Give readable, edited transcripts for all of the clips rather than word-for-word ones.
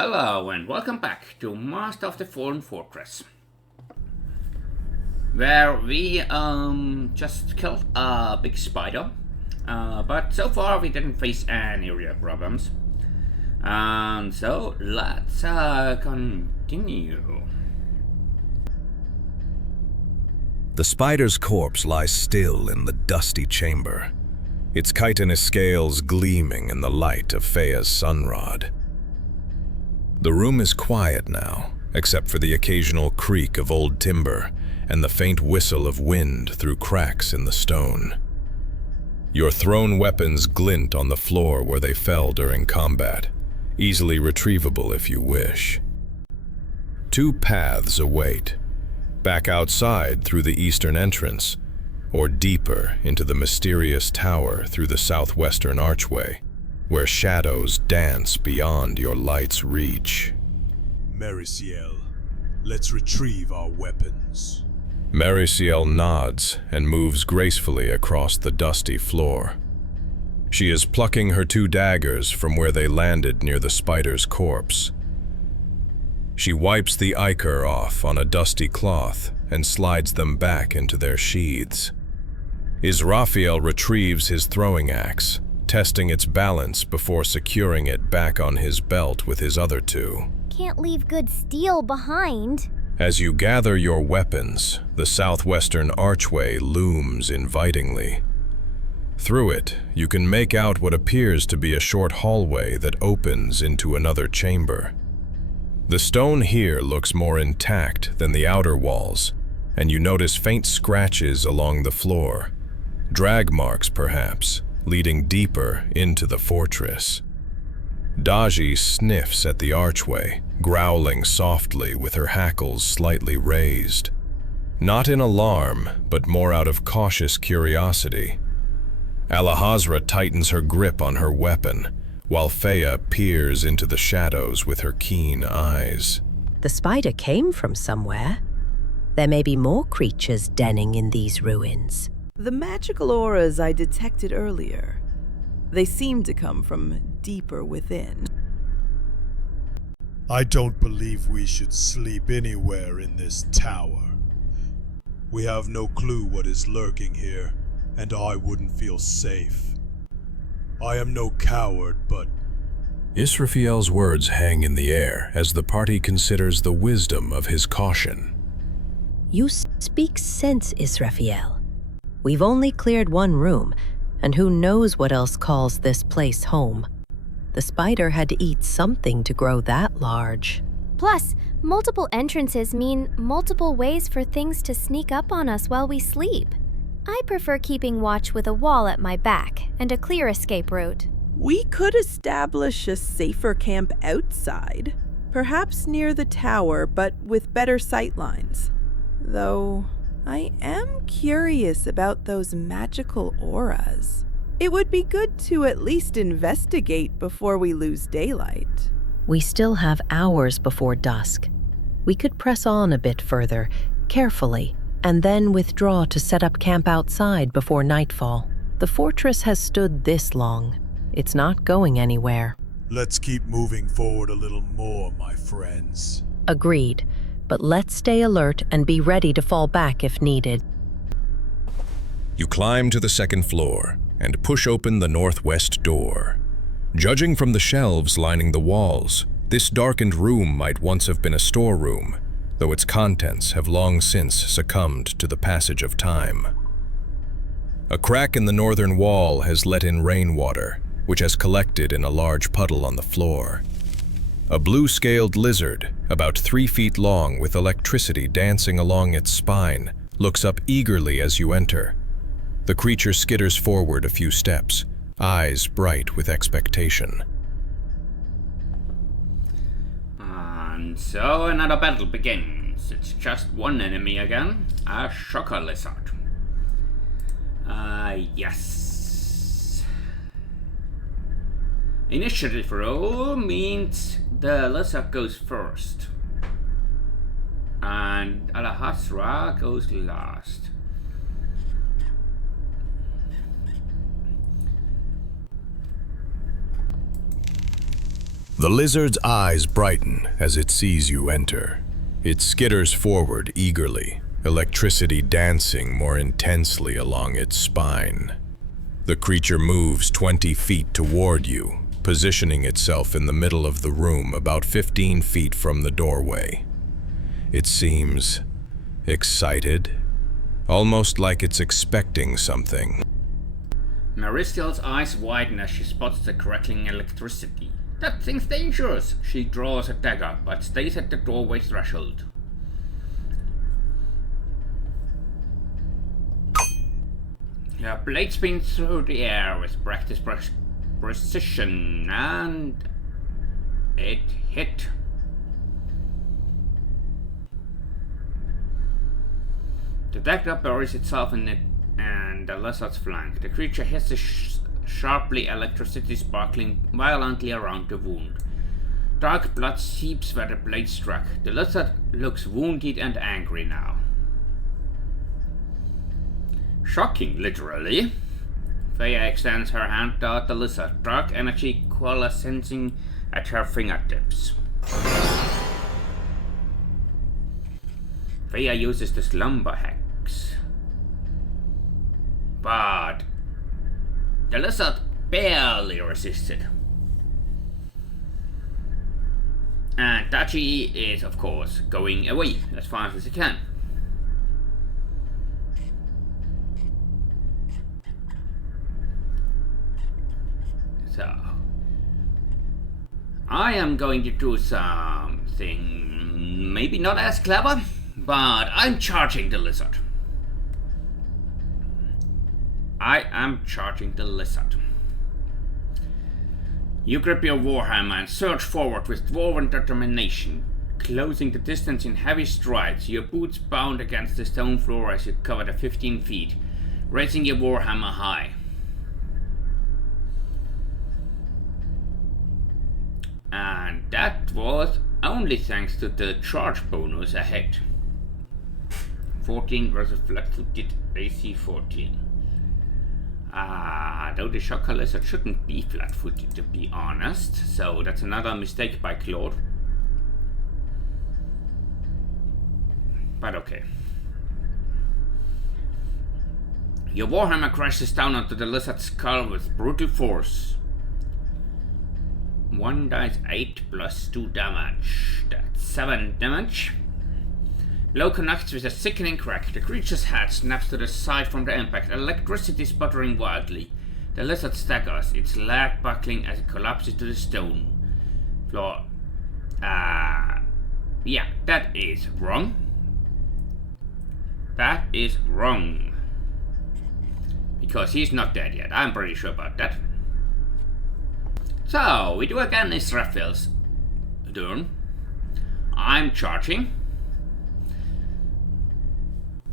Hello and welcome back to Master of the Fallen Fortress, where we just killed a big spider, but so far we didn't face any real problems. And so let's continue. The spider's corpse lies still in the dusty chamber, its chitinous scales gleaming in the light of Feiya's sunrod. The room is quiet now, except for the occasional creak of old timber and the faint whistle of wind through cracks in the stone. Your thrown weapons glint on the floor where they fell during combat, easily retrievable if you wish. Two paths await, back outside through the eastern entrance, or deeper into the mysterious tower through the southwestern archway, where shadows dance beyond your light's reach. Merisiel, let's retrieve our weapons. Merisiel nods and moves gracefully across the dusty floor. She is plucking her two daggers from where they landed near the spider's corpse. She wipes the ichor off on a dusty cloth and slides them back into their sheaths. Israfiel retrieves his throwing axe, testing its balance before securing it back on his belt with his other two. Can't leave good steel behind. As you gather your weapons, the southwestern archway looms invitingly. Through it, you can make out what appears to be a short hallway that opens into another chamber. The stone here looks more intact than the outer walls, and you notice faint scratches along the floor. Drag marks, perhaps, leading deeper into the fortress. Daji sniffs at the archway, growling softly with her hackles slightly raised. Not in alarm, but more out of cautious curiosity. Alahazra tightens her grip on her weapon, while Feiya peers into the shadows with her keen eyes. The spider came from somewhere. There may be more creatures denning in these ruins. The magical auras I detected earlier, they seem to come from deeper within. I don't believe we should sleep anywhere in this tower. We have no clue what is lurking here, and I wouldn't feel safe. I am no coward, but... Israfiel's words hang in the air as the party considers the wisdom of his caution. You speak sense, Israfiel. We've only cleared one room, and who knows what else calls this place home. The spider had to eat something to grow that large. Plus, multiple entrances mean multiple ways for things to sneak up on us while we sleep. I prefer keeping watch with a wall at my back and a clear escape route. We could establish a safer camp outside, perhaps near the tower, but with better sightlines. Though, I am curious about those magical auras. It would be good to at least investigate before we lose daylight. We still have hours before dusk. We could press on a bit further, carefully, and then withdraw to set up camp outside before nightfall. The fortress has stood this long. It's not going anywhere. Let's keep moving forward a little more, my friends. Agreed, but let's stay alert and be ready to fall back if needed. You climb to the second floor and push open the northwest door. Judging from the shelves lining the walls, this darkened room might once have been a storeroom, though its contents have long since succumbed to the passage of time. A crack in the northern wall has let in rainwater, which has collected in a large puddle on the floor. A blue-scaled lizard, about 3 feet long with electricity dancing along its spine, looks up eagerly as you enter. The creature skitters forward a few steps, eyes bright with expectation. And so another battle begins. It's just one enemy again, a shocker lizard. Yes. Initiative roll means the lizard goes first. And Alahazra goes last. The lizard's eyes brighten as it sees you enter. It skitters forward eagerly, electricity dancing more intensely along its spine. The creature moves 20 feet toward you, positioning itself in the middle of the room about 15 feet from the doorway. It seems excited, almost like it's expecting something. Merisiel's eyes widen as she spots the crackling electricity. That thing's dangerous! She draws a dagger, but stays at the doorway threshold. Her blade spins through the air with precision, and it hit. The dagger buries itself in it and the lizard's flank. The creature hisses sharply, electricity sparkling violently around the wound. Dark blood seeps where the blade struck. The lizard looks wounded and angry now. Shocking, literally. Feiya extends her hand toward the lizard, dark energy coalescing at her fingertips. Feiya uses the slumber hex. But the lizard barely resisted. And Tachi is, of course, going away as fast as he can. So, I am going to do something maybe not as clever, but I'm charging the lizard. I am charging the lizard. You grip your warhammer and surge forward with dwarven determination, closing the distance in heavy strides. Your boots bound against the stone floor as you cover the 15 feet, raising your warhammer high. And that was only thanks to the charge bonus ahead. 14 versus flat-footed AC 14. Though the shocker lizard shouldn't be flat-footed, to be honest, so that's another mistake by Claude. But okay. Your warhammer crashes down onto the lizard's skull with brutal force. 1 dice 8 plus 2 damage. That's 7 damage. Blow connects with a sickening crack. The creature's head snaps to the side from the impact, electricity sputtering wildly. The lizard staggers, its leg buckling as it collapses to the stone floor. Yeah, that is wrong. That is wrong. Because he's not dead yet, I'm pretty sure about that. So, we do again Israfiel's turn. I'm charging.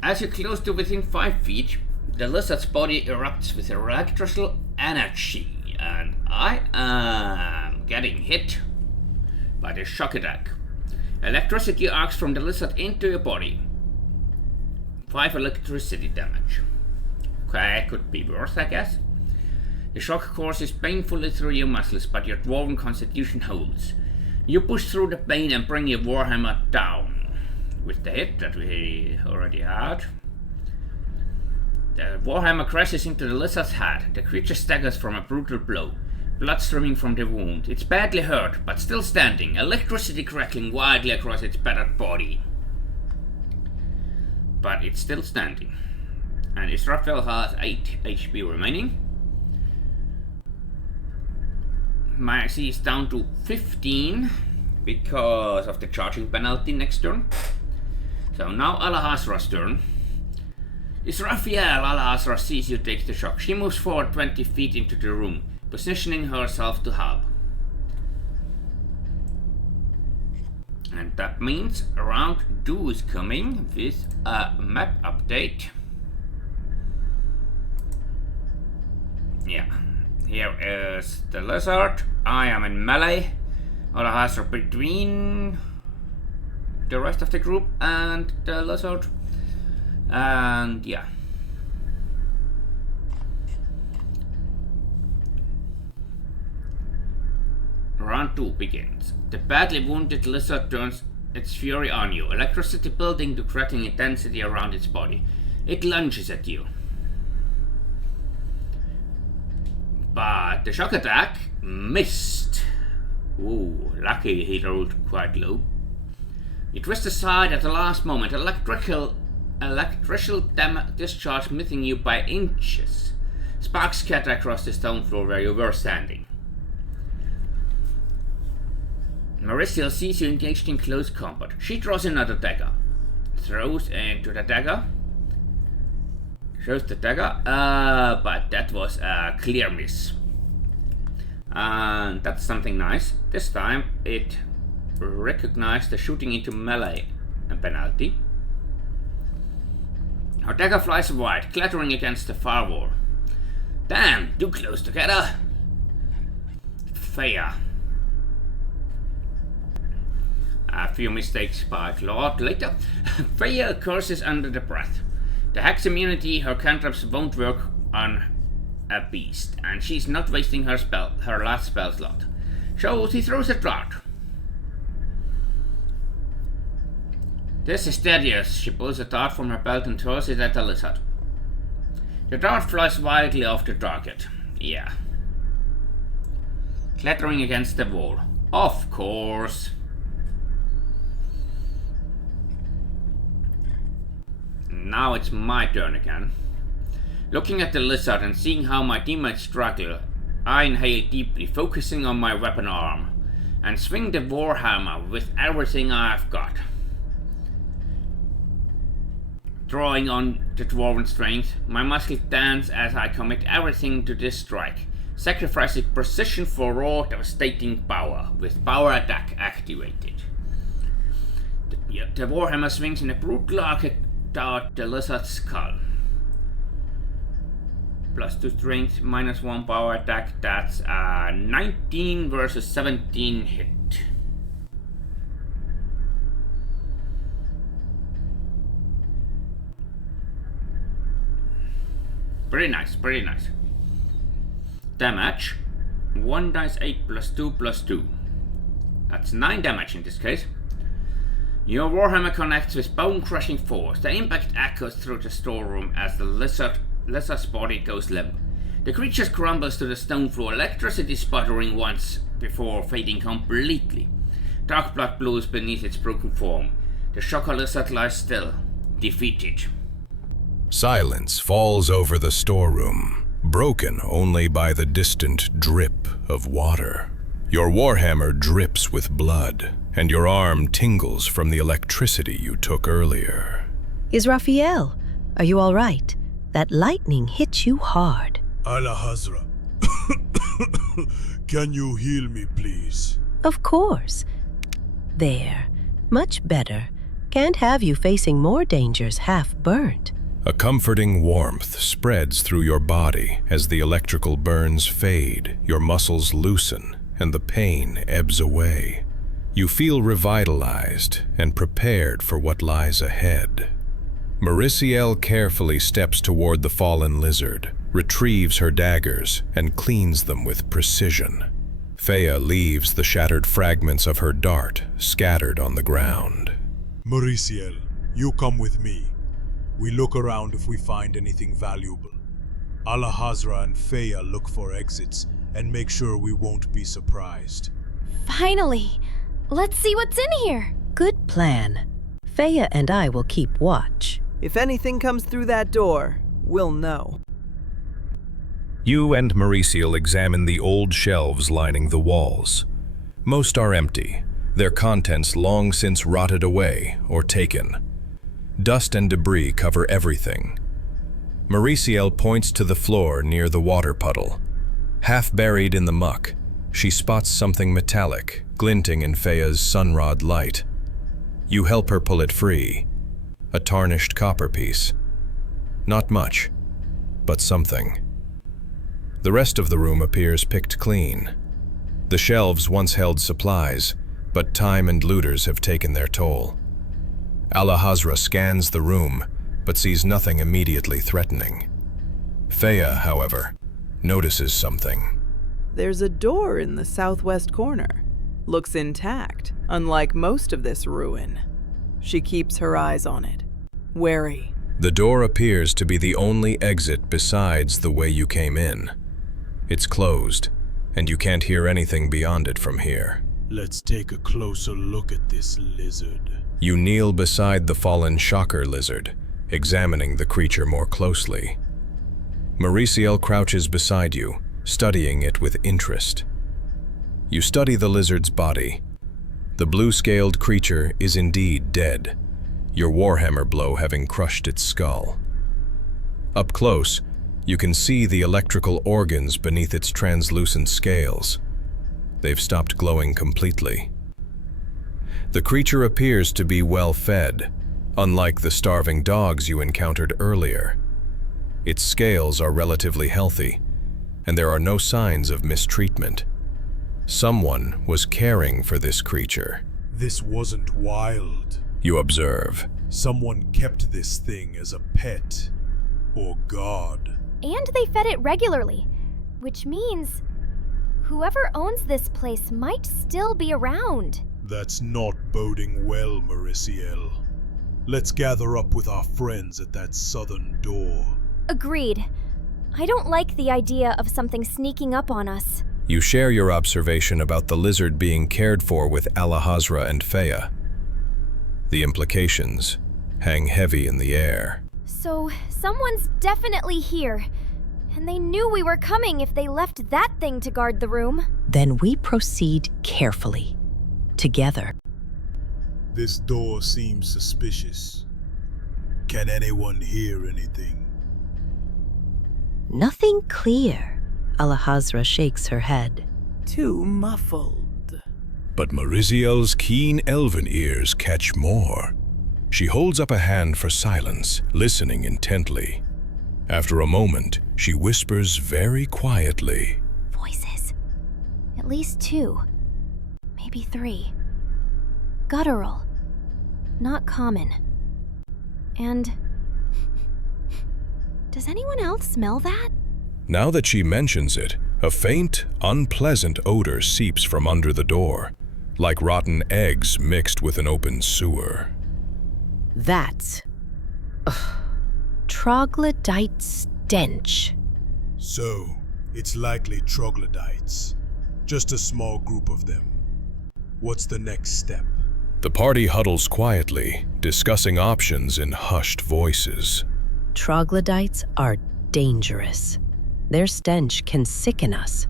As you close to within 5 feet, the lizard's body erupts with electrical energy, and I am getting hit by the shock attack. Electricity arcs from the lizard into your body. 5 electricity damage. Okay, could be worse, I guess. The shock courses painfully through your muscles, but your dwarven constitution holds. You push through the pain and bring your warhammer down. With the hit that we already had. The warhammer crashes into the lizard's head. The creature staggers from a brutal blow, blood streaming from the wound. It's badly hurt, but still standing, electricity crackling wildly across its battered body. But it's still standing. And Israfiel has 8 HP remaining. My AC is down to 15 because of the charging penalty next turn. So now Alahazra's turn. Israfiel, Alahazra sees you take the shock. She moves forward 20 feet into the room, positioning herself to help. And that means round 2 is coming with a map update. Yeah, here is the lizard. I am in melee. Alahazra between the rest of the group and the lizard. And yeah. Round 2 begins. The badly wounded lizard turns its fury on you, electricity building to creating intensity around its body. It lunges at you. But the shock attack missed. Ooh, lucky he rolled quite low. You twist aside at the last moment, electrical discharge missing you by inches. Sparks scatter across the stone floor where you were standing. Merisiel sees you engaged in close combat. She draws another dagger. Throws into the dagger. Shows the dagger. But that was a clear miss. And that's something nice. This time it recognized the shooting into melee penalty. Her dagger flies wide, clattering against the far wall. Damn, too close together. Feiya. A few mistakes by Claude later. Feiya curses under the breath. The hex immunity, her cantrips won't work on a beast, and she's not wasting her last spell slot. So he throws a dart. This is Thaddeus. She pulls a dart from her belt and throws it at the lizard. The dart flies wildly off the target. Yeah. Clattering against the wall. Of course. Now it's my turn again. Looking at the lizard and seeing how my teammates struggle, I inhale deeply, focusing on my weapon arm, and swing the warhammer with everything I've got. Drawing on the dwarven strength, my muscles dance as I commit everything to this strike, sacrificing precision for raw, devastating power, with power attack activated. The warhammer swings in a brutal arc toward the lizard's skull. +2 strength, -1 power attack, that's a 19 versus 17 hit. Pretty nice, pretty nice. Damage, 1 dice 8 +2 +2. That's 9 damage in this case. Your warhammer connects with bone-crushing force. The impact echoes through the storeroom as the lizard's body goes limp. The creature crumbles to the stone floor, electricity sputtering once before fading completely. Dark blood flows beneath its broken form. The shocker lizard lies still, defeated. Silence falls over the storeroom, broken only by the distant drip of water. Your warhammer drips with blood, and your arm tingles from the electricity you took earlier. Israfiel, are you all right? That lightning hit you hard. Alahazra, can you heal me, please? Of course. There. Much better. Can't have you facing more dangers half burnt. A comforting warmth spreads through your body as the electrical burns fade, your muscles loosen, and the pain ebbs away. You feel revitalized and prepared for what lies ahead. Merisiel carefully steps toward the fallen lizard, retrieves her daggers, and cleans them with precision. Feiya leaves the shattered fragments of her dart scattered on the ground. Merisiel, you come with me. We look around if we find anything valuable. Alahazra and Feiya look for exits and make sure we won't be surprised. Finally! Let's see what's in here! Good plan. Feiya and I will keep watch. If anything comes through that door, we'll know. You and Merisiel examine the old shelves lining the walls. Most are empty, their contents long since rotted away or taken. Dust and debris cover everything. Merisiel points to the floor near the water puddle. Half buried in the muck, she spots something metallic, glinting in Feiya's sunrod light. You help her pull it free. A tarnished copper piece. Not much, but something. The rest of the room appears picked clean. The shelves once held supplies, but time and looters have taken their toll. Alahazra scans the room, but sees nothing immediately threatening. Feiya, however, notices something. There's a door in the southwest corner. Looks intact, unlike most of this ruin. She keeps her eyes on it, wary. The door appears to be the only exit besides the way you came in. It's closed, and you can't hear anything beyond it from here. Let's take a closer look at this lizard. You kneel beside the fallen shocker lizard, examining the creature more closely. Merisiel crouches beside you, studying it with interest. You study the lizard's body. The blue-scaled creature is indeed dead, your warhammer blow having crushed its skull. Up close, you can see the electrical organs beneath its translucent scales. They've stopped glowing completely. The creature appears to be well fed, unlike the starving dogs you encountered earlier. Its scales are relatively healthy, and there are no signs of mistreatment. Someone was caring for this creature. This wasn't wild. You observe. Someone kept this thing as a pet, or guard. And they fed it regularly, which means whoever owns this place might still be around. That's not boding well, Merisiel. Let's gather up with our friends at that southern door. Agreed. I don't like the idea of something sneaking up on us. You share your observation about the lizard being cared for with Alahazra and Feiya. The implications hang heavy in the air. So, someone's definitely here. And they knew we were coming if they left that thing to guard the room. Then we proceed carefully, together. This door seems suspicious. Can anyone hear anything? Nothing clear. Alahazra shakes her head. Too muffled. But Merisiel's keen elven ears catch more. She holds up a hand for silence, listening intently. After a moment, she whispers very quietly. Voices. At least 2. Maybe 3. Guttural. Not common. And... does anyone else smell that? Now that she mentions it, a faint, unpleasant odor seeps from under the door, like rotten eggs mixed with an open sewer. That's... troglodyte stench. So, it's likely troglodytes. Just a small group of them. What's the next step? The party huddles quietly, discussing options in hushed voices. Troglodytes are dangerous. Their stench can sicken us,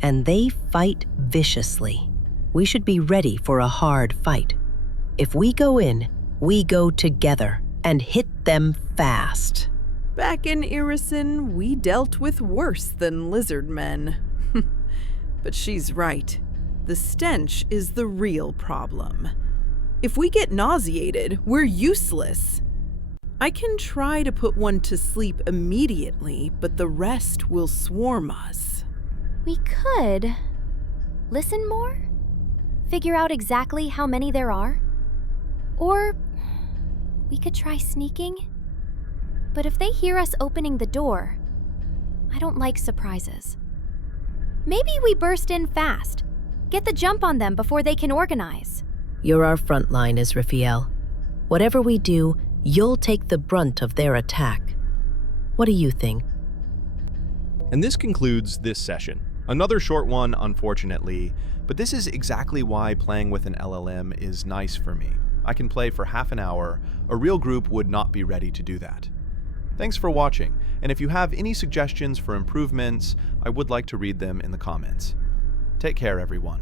and they fight viciously. We should be ready for a hard fight. If we go in, we go together and hit them fast. Back in Irison, we dealt with worse than lizard men. But she's right. The stench is the real problem. If we get nauseated, we're useless. I can try to put one to sleep immediately, but the rest will swarm us. We could... listen more? Figure out exactly how many there are? Or... we could try sneaking? But if they hear us opening the door, I don't like surprises. Maybe we burst in fast. Get the jump on them before they can organize. You're our front line, Israfiel. Whatever we do, you'll take the brunt of their attack. What do you think? And this concludes this session. Another short one, unfortunately, but this is exactly why playing with an LLM is nice for me. I can play for half an hour. A real group would not be ready to do that. Thanks for watching, and if you have any suggestions for improvements, I would like to read them in the comments. Take care, everyone.